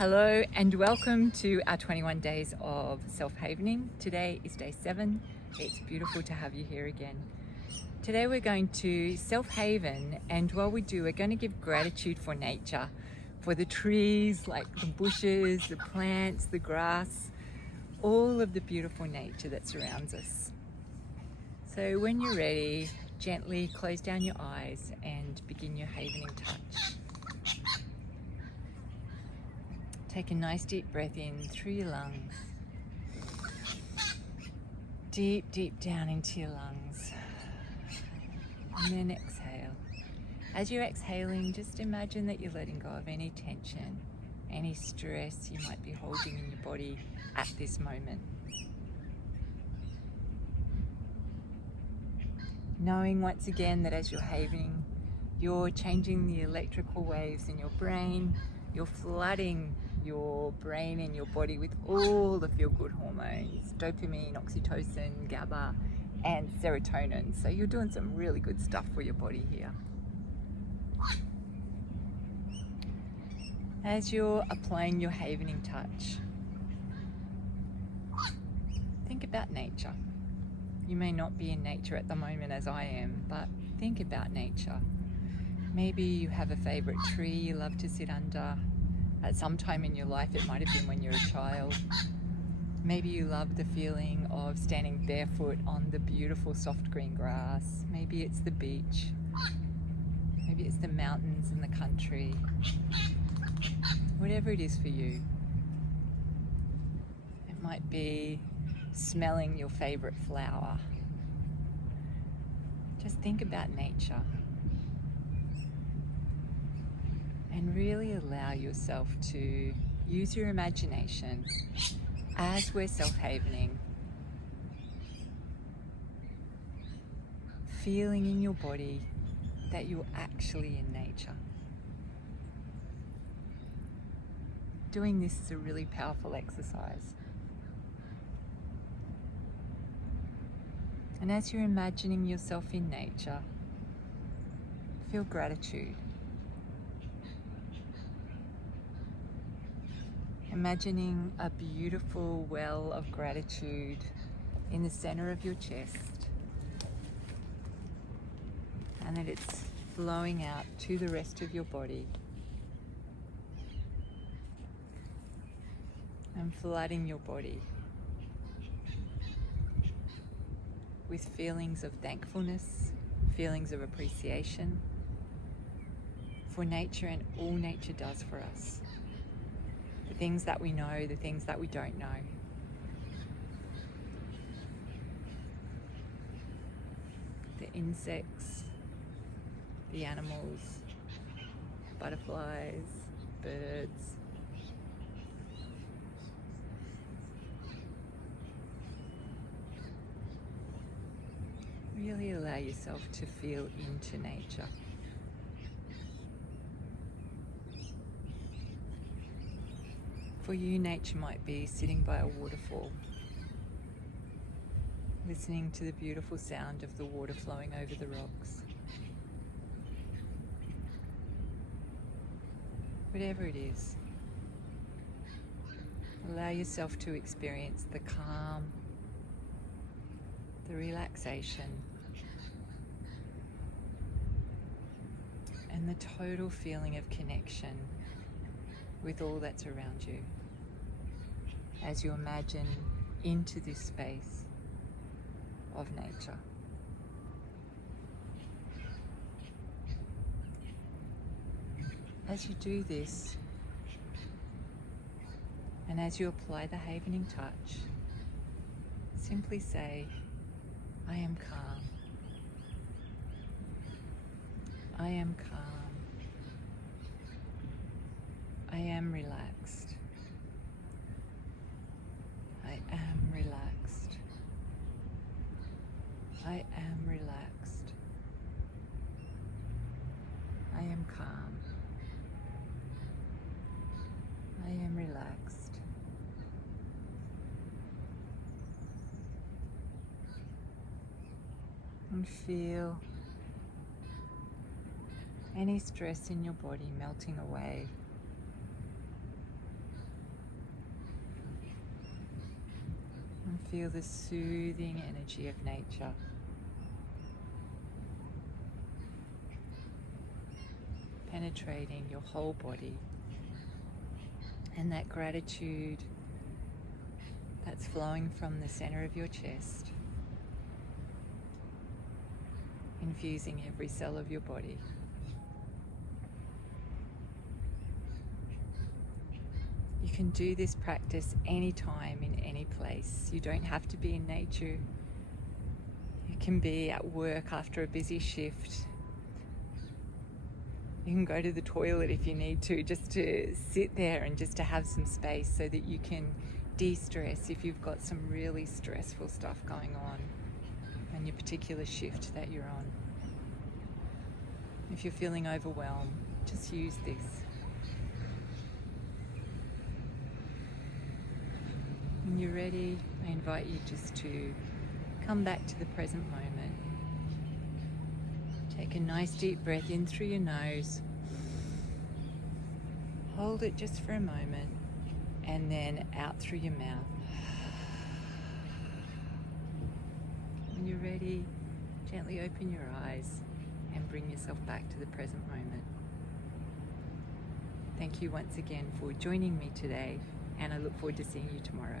Hello and welcome to our 21 days of self-havening. Today is day 7. It's beautiful to have you here again. Today we're going to self-haven, and while we do, we're going to give gratitude for nature, for the trees, like the bushes, the plants, the grass, all of the beautiful nature that surrounds us. So when you're ready, gently close down your eyes and begin your havening touch. Take a nice deep breath in through your lungs. Deep, deep down into your lungs. And then exhale. As you're exhaling, just imagine that you're letting go of any tension, any stress you might be holding in your body at this moment. Knowing once again that as you're havening, you're changing the electrical waves in your brain, you're flooding your brain and your body with all the feel-good hormones, dopamine, oxytocin, GABA, and serotonin. So you're doing some really good stuff for your body here. As you're applying your havening touch, think about nature. You may not be in nature at the moment as I am, but think about nature. Maybe you have a favorite tree you love to sit under. At some time in your life, it might have been when you were a child. Maybe you love the feeling of standing barefoot on the beautiful soft green grass. Maybe it's the beach. Maybe it's the mountains in the country. Whatever it is for you. It might be smelling your favorite flower. Just think about nature. And really allow yourself to use your imagination as we're self-havening, feeling in your body that you're actually in nature. Doing this is a really powerful exercise. And as you're imagining yourself in nature, feel gratitude. Imagining a beautiful well of gratitude in the center of your chest, and that it's flowing out to the rest of your body and flooding your body with feelings of thankfulness, feelings of appreciation for nature and all nature does for us. The things that we know, the things that we don't know. The insects, the animals, butterflies, birds. Really allow yourself to feel into nature. For you, nature might be sitting by a waterfall, listening to the beautiful sound of the water flowing over the rocks. Whatever it is, allow yourself to experience the calm, the relaxation, and the total feeling of connection with all that's around you as you imagine into this space of nature. As you do this, and as you apply the havening touch, simply say, I am calm. I am calm. I am relaxed. I am relaxed. I am relaxed. I am calm. I am relaxed. And feel any stress in your body melting away Feel the soothing energy of nature. Penetrating your whole body. And that gratitude that's flowing from the center of your chest, infusing every cell of your body. You can do this practice anytime, in any place. You don't have to be in nature. You can be at work after a busy shift. You can go to the toilet if you need to, just to sit there and just to have some space so that you can de-stress if you've got some really stressful stuff going on your particular shift that you're on. If you're feeling overwhelmed, just use this. When you're ready, I invite you just to come back to the present moment. Take a nice deep breath in through your nose. Hold it just for a moment, and then out through your mouth. When you're ready, gently open your eyes and bring yourself back to the present moment. Thank you once again for joining me today, and I look forward to seeing you tomorrow.